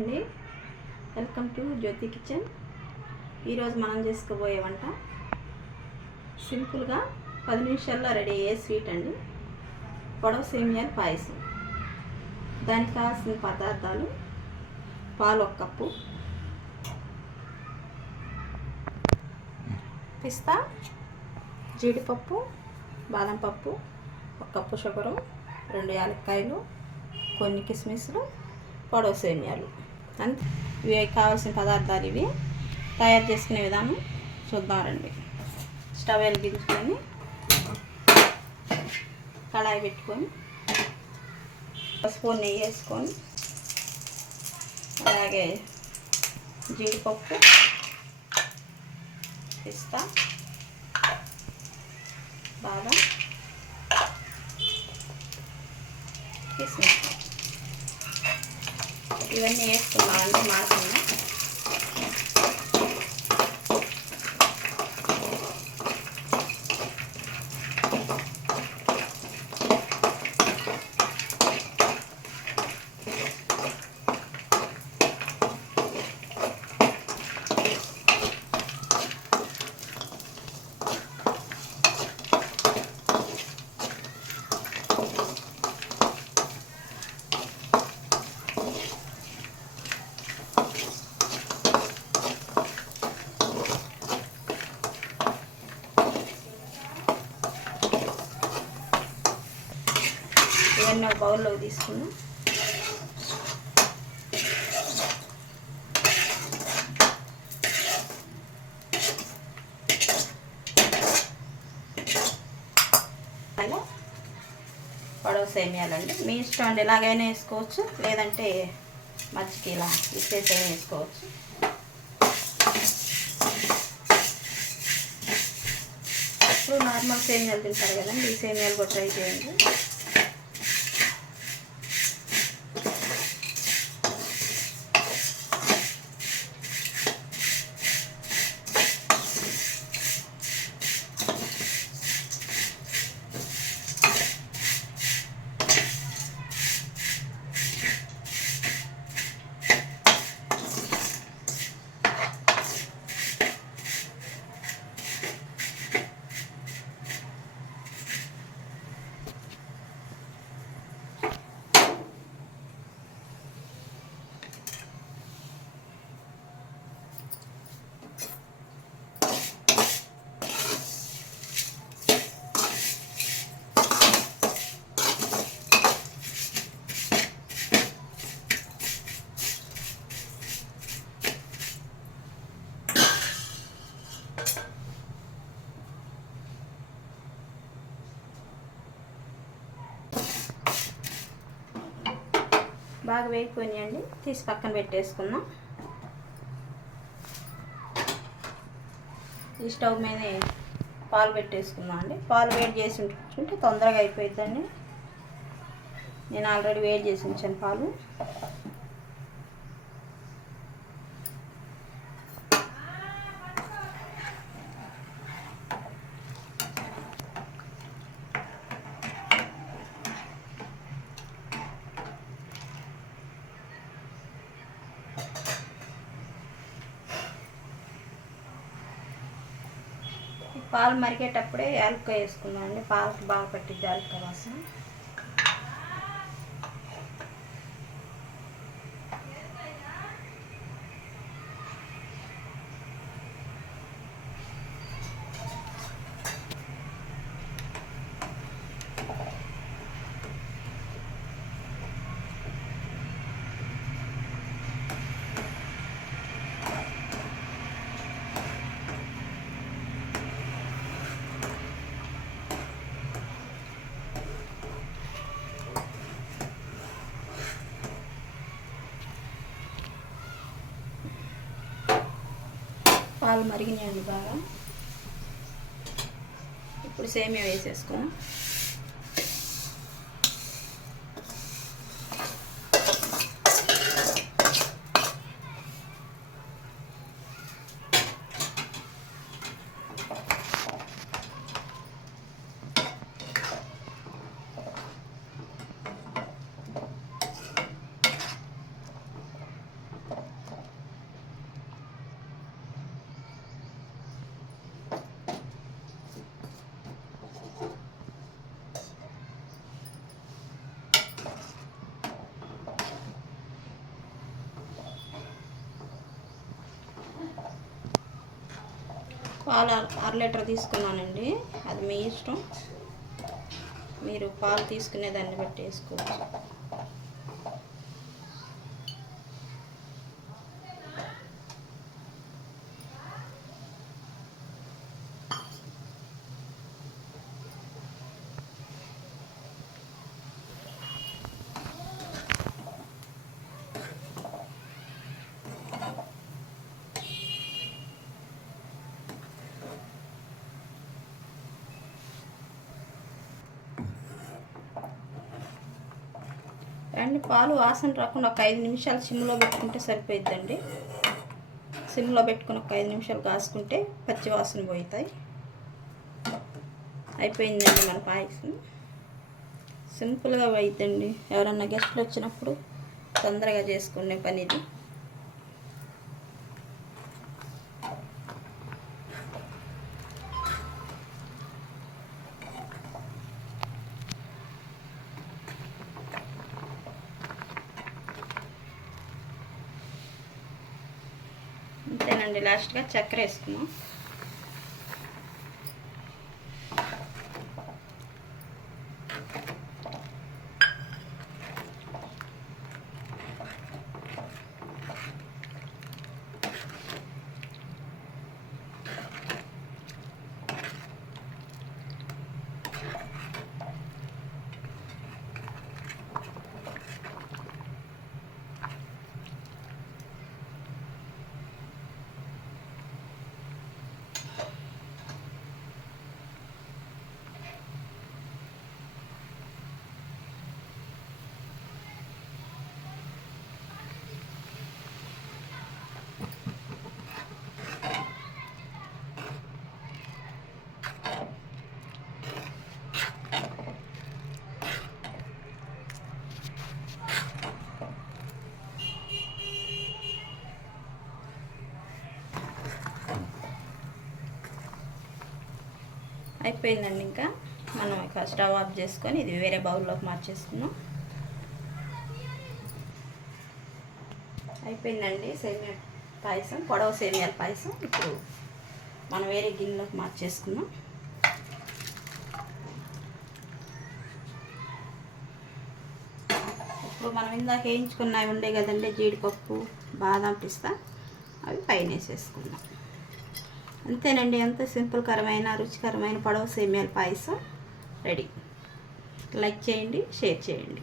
అండి. Welcome to Jyothi kitchen ఈరోజు మనం చేసుకోబోయే వంట సింపుల్గా పది నిమిషాల్లో రెడీ అయ్యే స్వీట్ అండి. పొడవ సేమియాల పాయసం. దానికి కావాల్సిన పదార్థాలు పాలు ఒక కప్పు. పిస్తా జీడిపప్పు బాదం పప్పు ఒక కప్పు షుగరు రెండు యాలక్కాయలు కొన్ని కిస్మిస్లు పొడవ సేమియాలు. అంతే ఇవి కావాల్సిన పదార్థాలు ఇవి. తయారు చేసుకునే విధానం చూద్దామండి. స్టవ్ వెలిగించుకొని కళాయి పెట్టుకొని స్పూన్ నెయ్యి వేసుకొని అలాగే జీడిపప్పు పిస్తా బాదం కిస్మిస్. ఇవన్నీ వేసుకున్నాం అంటే మాకుండా ఇవన్నీ ఒక బౌల్లో తీసుకున్నాం. అలా సేమియాలండి. మీ ఇష్టం అండి ఇలాగైనా వేసుకోవచ్చు. లేదంటే మజ్జికి ఇలా ఇచ్చేసైనా వేసుకోవచ్చు. ఇప్పుడు నార్మల్ సేమియాలు తింటారు కదండి ఈ సేమియాలు కూడా ట్రై చేయండి. బాగా వేగిపోయినాయండి తీసి పక్కన పెట్టేసుకుందాం. ఈ స్టవ్ మీద పాలు పెట్టేసుకుందాం అండి. పాలు వేడి చేసి ఉంటే తొందరగా అయిపోయిద్దండి. నేను ఆల్రెడీ వేడి చేసి ఉంచాను పాలు. పాలు మరిగేటప్పుడే యాలక్కాయ వేసుకున్నాను అండి పాలకు బాగా పట్టిద్ది యాలక్కాయ వాసన. పాలు మరిగినాయండి బాగా. ఇప్పుడు సేమియా వేసేసుకున్నాం. పాలు అర లీటర్ తీసుకున్నానండి. అది మీ ఇష్టం. మీరు పాలు తీసుకునే దాన్ని బట్టి వేసుకోవచ్చు. అండ్ పాలు వాసన రాకుండా ఒక ఐదు నిమిషాలు సిమ్లో పెట్టుకుంటే సరిపోయిద్దండి. సిమ్లో పెట్టుకుని ఒక ఐదు నిమిషాలు కాసుకుంటే పచ్చి వాసన పోతాయి. అయిపోయిందండి మన పాయసం. సింపుల్గా అయిద్దండి. ఎవరన్నా గెస్ట్లు వచ్చినప్పుడు తొందరగా చేసుకునే పని ఇది అంతేనండి లాస్ట్గా చక్కెర వేసుకున్నాం అయిపోయిందండి ఇంకా. మనం ఇక స్టవ్ ఆఫ్ చేసుకొని ఇది వేరే బౌల్లోకి మార్చేసుకున్నాం అయిపోయిందండి సేమియా పాయసం పొడవ సేమియాల పాయసం. ఇప్పుడు మనం వేరే గిన్నెలోకి మార్చేసుకున్నాం ఇప్పుడు మనం ఇందాక వేయించుకున్నవి ఉండే కదండి జీడిపప్పు బాదం పిస్తా అవి పైన వేసేసుకుందాం అంతేనండి ఎంత సింపుల్కరమైన రుచికరమైన పడవ సేమియాల పాయసం. రెడీ లైక్ చేయండి షేర్ చేయండి.